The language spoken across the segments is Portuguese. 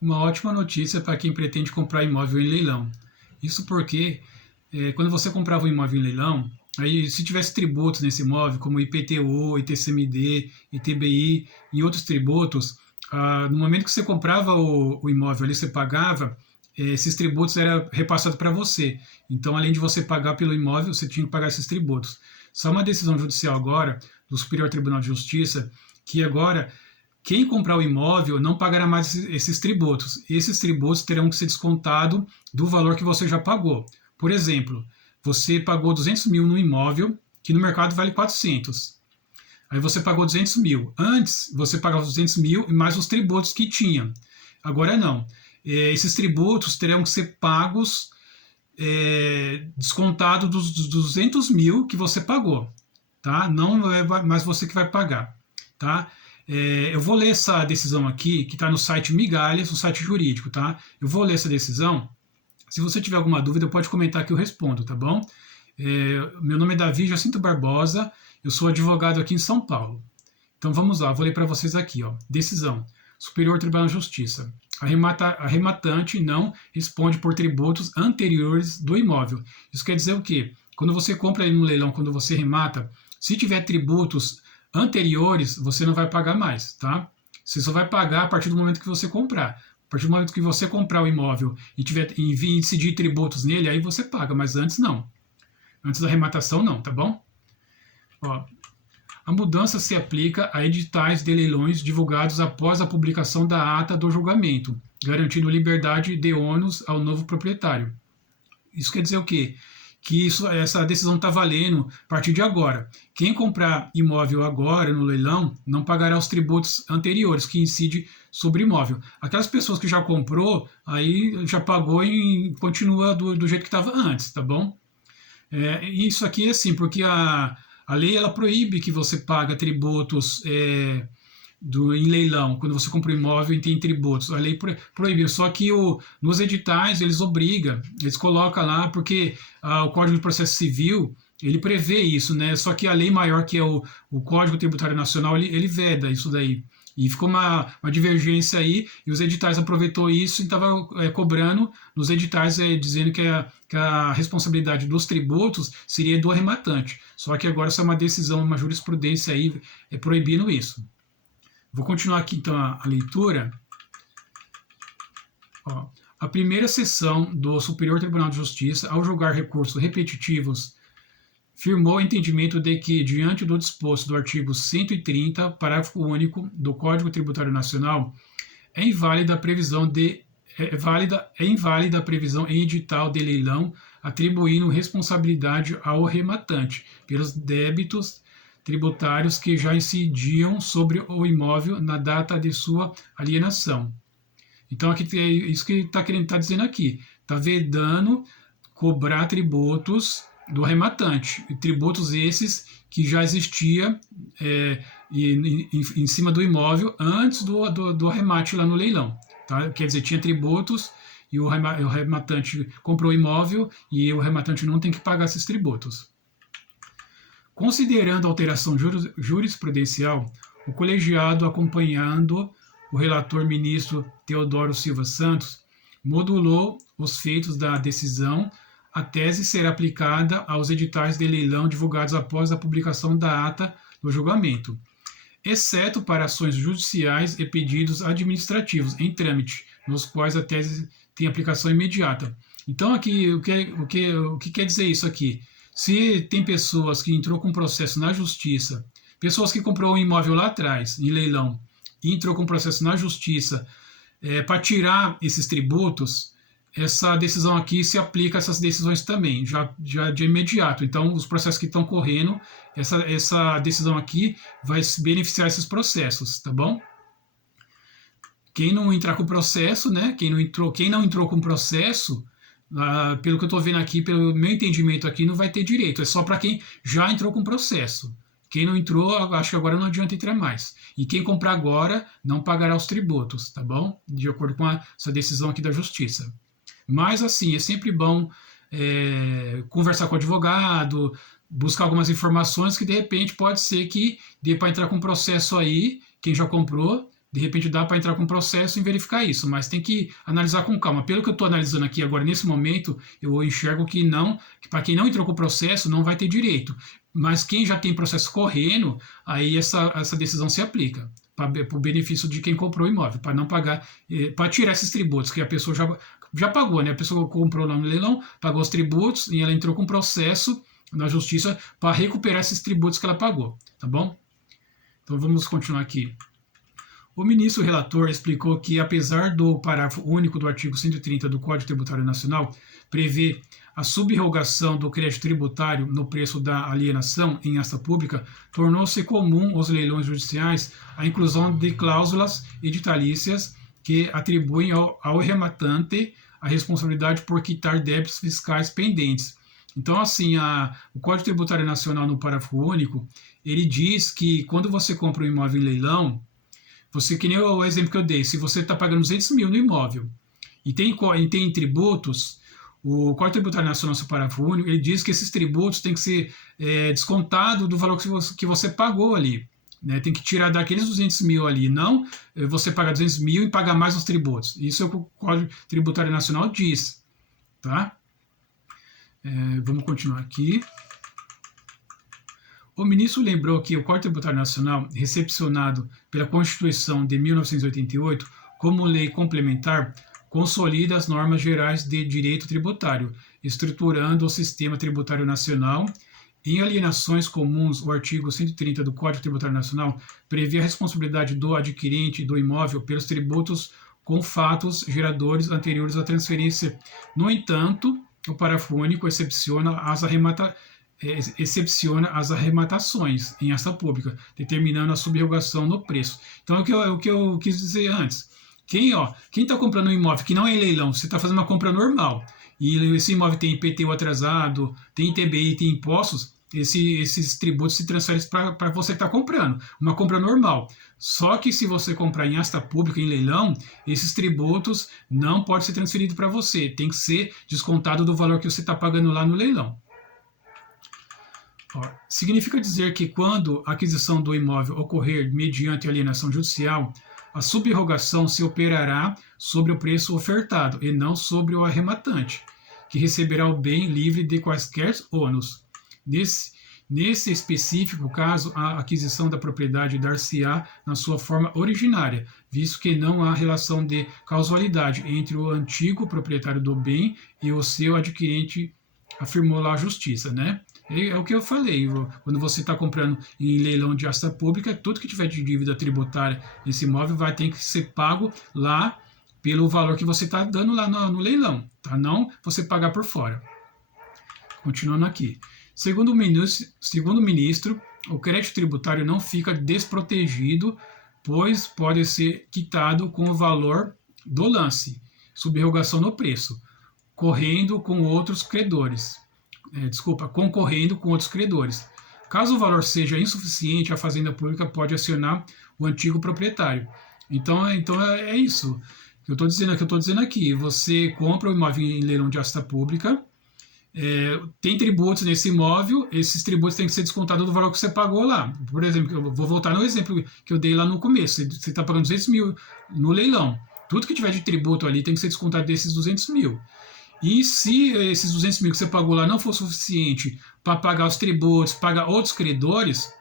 Uma ótima notícia para quem pretende comprar imóvel em leilão. Isso porque, quando você comprava um imóvel em leilão, aí se tivesse tributos nesse imóvel, como IPTU, ITCMD, ITBI e outros tributos, no momento que você comprava o imóvel ali, você pagava, esses tributos eram repassados para você. Então, além de você pagar pelo imóvel, você tinha que pagar esses tributos. Só uma decisão judicial agora, do Superior Tribunal de Justiça, que agora quem comprar o imóvel não pagará mais esses tributos. Esses tributos terão que ser descontados do valor que você já pagou. Por exemplo, você pagou 200 mil no imóvel, que no mercado vale 400. Aí você pagou 200 mil. Antes, você pagava 200 mil e mais os tributos que tinha. Agora não. Esses tributos terão que ser pagos, descontado dos 200 mil que você pagou. Tá? Não é mais você que vai pagar. Tá? Eu vou ler essa decisão aqui, que está no site Migalhas, no site jurídico, tá? Eu vou ler essa decisão. Se você tiver alguma dúvida, pode comentar que eu respondo, tá bom? Meu nome é Davi Jacinto Barbosa, eu sou advogado aqui em São Paulo. Então vamos lá, vou ler para vocês aqui, ó. Decisão. Superior Tribunal de Justiça. A rematante não responde por tributos anteriores do imóvel. Isso quer dizer o quê? Quando você compra ele no leilão, quando você remata, se tiver tributos anteriores, você não vai pagar mais, tá? Você só vai pagar a partir do momento que você comprar. A partir do momento que você comprar o imóvel e tiver incidir tributos nele, aí você paga, mas antes não. Antes da rematação não, tá bom? Ó, a mudança se aplica a editais de leilões divulgados após a publicação da ata do julgamento, garantindo liberdade de ônus ao novo proprietário. Isso quer dizer o quê? Que essa decisão está valendo a partir de agora. Quem comprar imóvel agora no leilão não pagará os tributos anteriores que incidem sobre imóvel. Aquelas pessoas que já comprou, aí já pagou e continua do jeito que estava antes, tá bom? Isso aqui é assim, porque a lei ela proíbe que você pague tributos em leilão, quando você compra um imóvel e tem tributos. A lei proíbe, só que nos editais eles obrigam, eles colocam lá, porque o Código de Processo Civil, ele prevê isso, né? Só que a lei maior, que é o Código Tributário Nacional, ele veda isso daí. E ficou uma divergência aí, e os editais aproveitou isso e estava cobrando nos editais, dizendo que a responsabilidade dos tributos seria do arrematante. Só que agora essa é uma decisão, uma jurisprudência aí proibindo isso. Vou continuar aqui então a leitura. Ó, a primeira sessão do Superior Tribunal de Justiça, ao julgar recursos repetitivos, firmou o entendimento de que, diante do disposto do artigo 130, parágrafo único do Código Tributário Nacional, é inválida a previsão em edital de leilão atribuindo responsabilidade ao rematante pelos débitos tributários que já incidiam sobre o imóvel na data de sua alienação. Então, aqui é isso que está dizendo aqui. Está vedando cobrar tributos do arrematante. E tributos esses que já existia em cima do imóvel antes do arremate lá no leilão. Tá? Quer dizer, tinha tributos e o arrematante comprou o imóvel e o arrematante não tem que pagar esses tributos. Considerando a alteração jurisprudencial, o colegiado, acompanhando o relator ministro Teodoro Silva Santos, modulou os feitos da decisão. A tese será aplicada aos editais de leilão divulgados após a publicação da ata do julgamento, exceto para ações judiciais e pedidos administrativos em trâmite, nos quais a tese tem aplicação imediata. Então, aqui, o que quer dizer isso aqui? Se tem pessoas que entrou com processo na justiça, pessoas que comprou um imóvel lá atrás, em leilão, e entrou com processo na justiça para tirar esses tributos, essa decisão aqui se aplica a essas decisões também, já de imediato. Então, os processos que estão correndo, essa decisão aqui vai beneficiar esses processos, tá bom? Quem não entrar com o processo, né? Quem não entrou com o processo, pelo que eu estou vendo aqui, pelo meu entendimento aqui, não vai ter direito. É só para quem já entrou com o processo. Quem não entrou, acho que agora não adianta entrar mais. E quem comprar agora não pagará os tributos, tá bom? De acordo com essa decisão aqui da Justiça. Mas, assim, é sempre bom conversar com o advogado, buscar algumas informações que, de repente, pode ser que dê para entrar com um processo aí, quem já comprou, de repente dá para entrar com processo e verificar isso, mas tem que analisar com calma. Pelo que eu estou analisando aqui agora, nesse momento, eu enxergo que não, que para quem não entrou com processo, não vai ter direito. Mas quem já tem processo correndo, aí essa decisão se aplica para o benefício de quem comprou o imóvel, para não pagar, para tirar esses tributos que a pessoa já pagou, né? A pessoa comprou lá no leilão, pagou os tributos e ela entrou com processo na justiça para recuperar esses tributos que ela pagou, tá bom? Então vamos continuar aqui. O ministro relator explicou que, apesar do parágrafo único do artigo 130 do Código Tributário Nacional prever a subrogação do crédito tributário no preço da alienação em asta pública, tornou-se comum aos leilões judiciais a inclusão de cláusulas editalícias que atribuem ao rematante a responsabilidade por quitar débitos fiscais pendentes. Então, assim, o Código Tributário Nacional, no parágrafo único, ele diz que quando você compra um imóvel em leilão, você, que nem o exemplo que eu dei, se você está pagando 200 mil no imóvel e tem tributos, o Código Tributário Nacional, seu parágrafo único, ele diz que esses tributos têm que ser descontados do valor que você pagou ali. Né? Tem que tirar daqueles 200 mil ali, não você pagar 200 mil e pagar mais os tributos. Isso é o que o Código Tributário Nacional diz. Tá? Vamos continuar aqui. O ministro lembrou que o Código Tributário Nacional, recepcionado pela Constituição de 1988 como lei complementar, consolida as normas gerais de direito tributário, estruturando o sistema tributário nacional. Em alienações comuns, o artigo 130 do Código Tributário Nacional prevê a responsabilidade do adquirente do imóvel pelos tributos com fatos geradores anteriores à transferência. No entanto, o parágrafo único excepciona as arrematações em asta pública, determinando a subrogação no preço. Então, é o que eu quis dizer antes. Quem está comprando um imóvel que não é em leilão, você está fazendo uma compra normal, e esse imóvel tem IPTU atrasado, tem ITBI, tem impostos, esses tributos se transferem para você que está comprando, uma compra normal. Só que se você comprar em asta pública, em leilão, esses tributos não podem ser transferidos para você, tem que ser descontado do valor que você está pagando lá no leilão. Significa dizer que quando a aquisição do imóvel ocorrer mediante alienação judicial, a subrogação se operará sobre o preço ofertado e não sobre o arrematante, que receberá o bem livre de quaisquer ônus. Nesse específico caso, a aquisição da propriedade dar-se-á na sua forma originária, visto que não há relação de causalidade entre o antigo proprietário do bem e o seu adquirente, afirmou lá a justiça, né? É o que eu falei, quando você está comprando em leilão de asta pública, tudo que tiver de dívida tributária nesse imóvel vai ter que ser pago lá pelo valor que você está dando lá no leilão, tá? Não você pagar por fora. Continuando aqui. Segundo o ministro, o crédito tributário não fica desprotegido, pois pode ser quitado com o valor do lance, subrogação no preço, concorrendo com outros credores. Caso o valor seja insuficiente, a Fazenda Pública pode acionar o antigo proprietário. Então é isso que eu estou dizendo aqui. Você compra o imóvel em leilão de asta pública, tem tributos nesse imóvel, esses tributos têm que ser descontados do valor que você pagou lá. Por exemplo, eu vou voltar no exemplo que eu dei lá no começo. Você está pagando 200 mil no leilão. Tudo que tiver de tributo ali tem que ser descontado desses 200 mil. E se esses 200 mil que você pagou lá não for suficiente para pagar os tributos, pagar outros credores,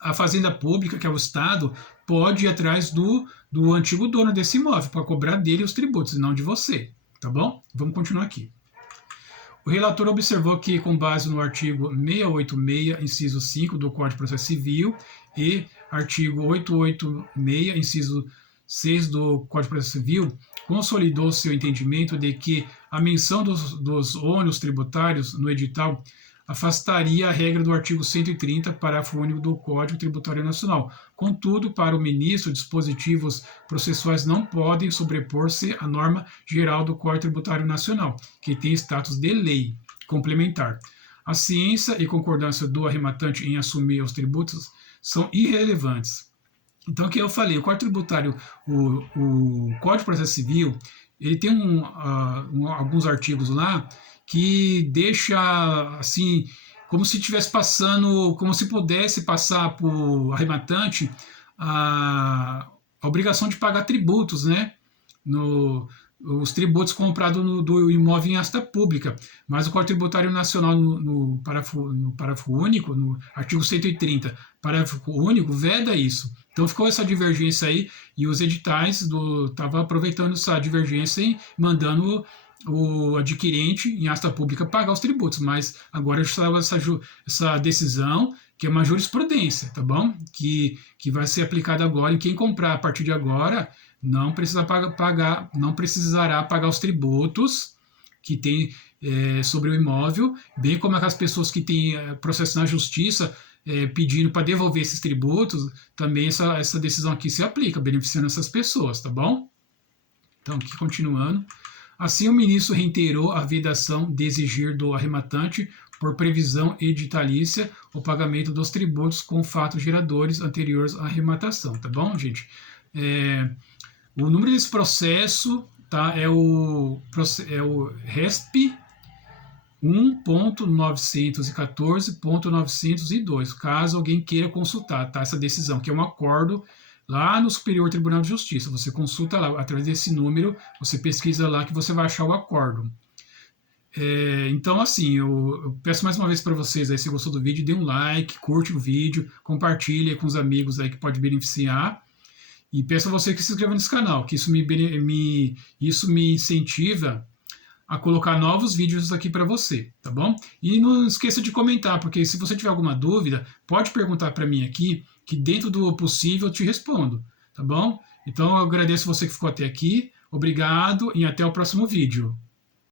a Fazenda Pública, que é o Estado, pode ir atrás do antigo dono desse imóvel para cobrar dele os tributos, e não de você. Tá bom? Vamos continuar aqui. O relator observou que, com base no artigo 686, inciso 5 do Código de Processo Civil e artigo 886, inciso 6 do Código de Processo Civil, consolidou seu entendimento de que a menção dos ônus tributários no edital afastaria a regra do artigo 130, parágrafo único do Código Tributário Nacional. Contudo, para o ministro, dispositivos processuais não podem sobrepor-se à norma geral do Código Tributário Nacional, que tem status de lei complementar. A ciência e concordância do arrematante em assumir os tributos são irrelevantes. Então, o que eu falei, o Código Tributário, o Código de Processo Civil, ele tem alguns artigos lá que deixa, assim, como se estivesse passando, como se pudesse passar para o arrematante a obrigação de pagar tributos, né? Os tributos comprados do imóvel em asta pública, mas o Código Tributário Nacional no parágrafo único, no artigo 130, parágrafo único, veda isso. Então ficou essa divergência aí, e os editais estavam aproveitando essa divergência e mandando o adquirente em asta pública pagar os tributos, mas agora está essa decisão, que é uma jurisprudência, tá bom? Que vai ser aplicada agora, e quem comprar a partir de agora não precisará pagar os tributos que tem sobre o imóvel, bem como aquelas pessoas que têm processo na justiça pedindo para devolver esses tributos, também essa decisão aqui se aplica, beneficiando essas pessoas, tá bom? Então, aqui continuando. Assim, o ministro reiterou a vedação de exigir do arrematante, por previsão editalícia, o pagamento dos tributos com fatos geradores anteriores à arrematação, tá bom, gente? O número desse processo, tá, é o RESP 1.914.902, caso alguém queira consultar, tá, essa decisão, que é um acordo lá no Superior Tribunal de Justiça. Você consulta lá, através desse número, você pesquisa lá que você vai achar o acordo. Então, assim, eu peço mais uma vez para vocês aí, se gostou do vídeo, dê um like, curte o vídeo, compartilhe com os amigos aí que pode beneficiar. E peço a você que se inscreva nesse canal, que isso me incentiva a colocar novos vídeos aqui para você, tá bom? E não esqueça de comentar, porque se você tiver alguma dúvida, pode perguntar para mim aqui, que dentro do possível eu te respondo, tá bom? Então eu agradeço você que ficou até aqui, obrigado e até o próximo vídeo.